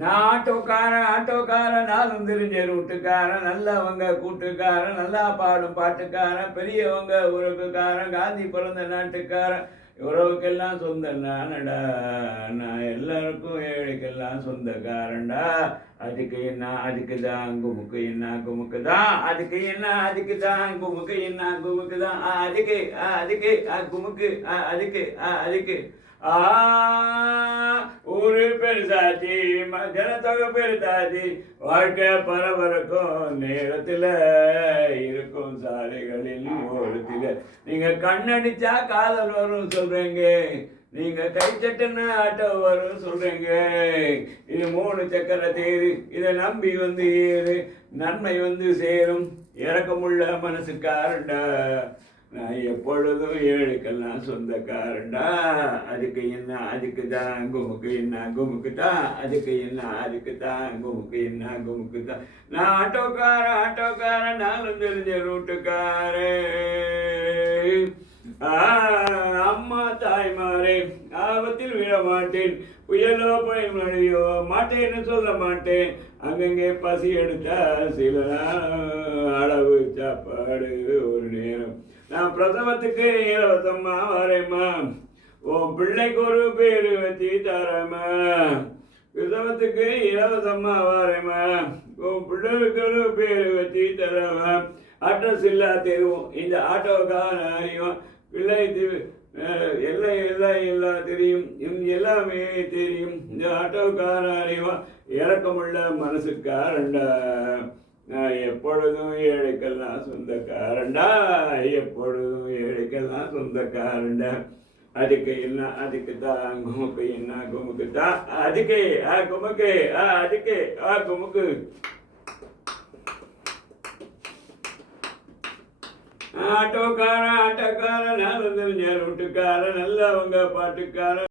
நான் ஆட்டோக்காரன் நானும் தெரிஞ்ச ரூட்டுக்காரன், நல்லவங்க கூட்டுக்காரன், நல்லா பாடும் பாட்டுக்காரன், பெரியவங்க உறவுக்காரன், காந்தி பிறந்த நாட்டுக்காரன், உறவுக்கெல்லாம் சொந்த நானடா. நான் எல்லாருக்கும் ஏழைக்கெல்லாம் சொந்தக்காரன்டா. அதுக்கு என்ன அதுக்கு தான் குமுக்கு என்ன குமுக்கு தான் அதுக்கு என்ன அதுக்கு தான் குமுக்கு என்ன குமுக்கு தான் அதுக்கு அதுக்கு குமுக்கு அதுக்கு அதுக்கு ஆ ஊரு பெருசாச்சு, ஜனத்தொகை பெருசாச்சு, வாழ்க்கை பரபரக்கும் நேரத்தில் இருக்கும் சாலைகளில் ஓரத்தில் நீங்க கண்ணடிச்சா காதல் வரும் சொல்றீங்க, நீங்க கை சட்டுன்னு ஆட்டோ வரும் சொல்றீங்க. இது 3 சக்கர தேரு, இதை நம்பி வந்து ஏறு, நன்மை வந்து சேரும், இறக்கமுள்ள மனசுக்காரண்டா. நான் எப்பொழுதும் ஏழுக்கெல்லாம் சொந்தக்காரண்டா. அதுக்கு என்ன அதுக்கு தான் குமுக்கு என்ன குமுக்கு தான் அதுக்கு என்ன அதுக்கு தான் குமுக்கு என்ன குமுக்கு தான். நான் ஆட்டோக்காரன் நானும் தெரிஞ்ச ரூட்டுக்காரன். அம்மா தாய்மாரே, ஆபத்தில் விட மாட்டேன், புயலோ மழையோ மாட்டேன்னு சொல்ல மாட்டேன். அங்கங்கே பசி எடுத்தா சில அளவு சாப்பாடு ஒரு நேரம். நான் பிரசவத்துக்கு இலவசம்மா வரேம்மா, உன் பிள்ளைக்கு ஒரு பேரு வச்சு தரேம்மா. பிரசவத்துக்கு இலவசம்மா வரேம்மா, உன் பிள்ளைக்கு ஒரு பேரு வச்சு தரேம்மா. அட்ரஸ் இல்லா தெருவும் இந்த ஆட்டோக்கான அறியும், பிள்ளை எல்லாம் தெரியும், எல்லாமே தெரியும். இந்த ஆட்டோக்கார அறிவும், இறக்கமுள்ள மனசுக்காரண்டா. நான் எப்பொழுதும் ஏழைக்கெல்லாம் சொந்தக்காரண்டா, எப்பொழுதும் ஏழைக்கெல்லாம் சொந்தக்காரண்டா. அதுக்கு என்ன அதுக்கு தான் குமுக்கு என்ன குமுக்கு தான் அதுக்கு குமுக்கு அதுக்கு குமுக்கு. ஆட்டோக்காரன் நான் தெரிஞ்ச ரூட்டுக்காரன், நல்லவங்க பாட்டுக்காரன்.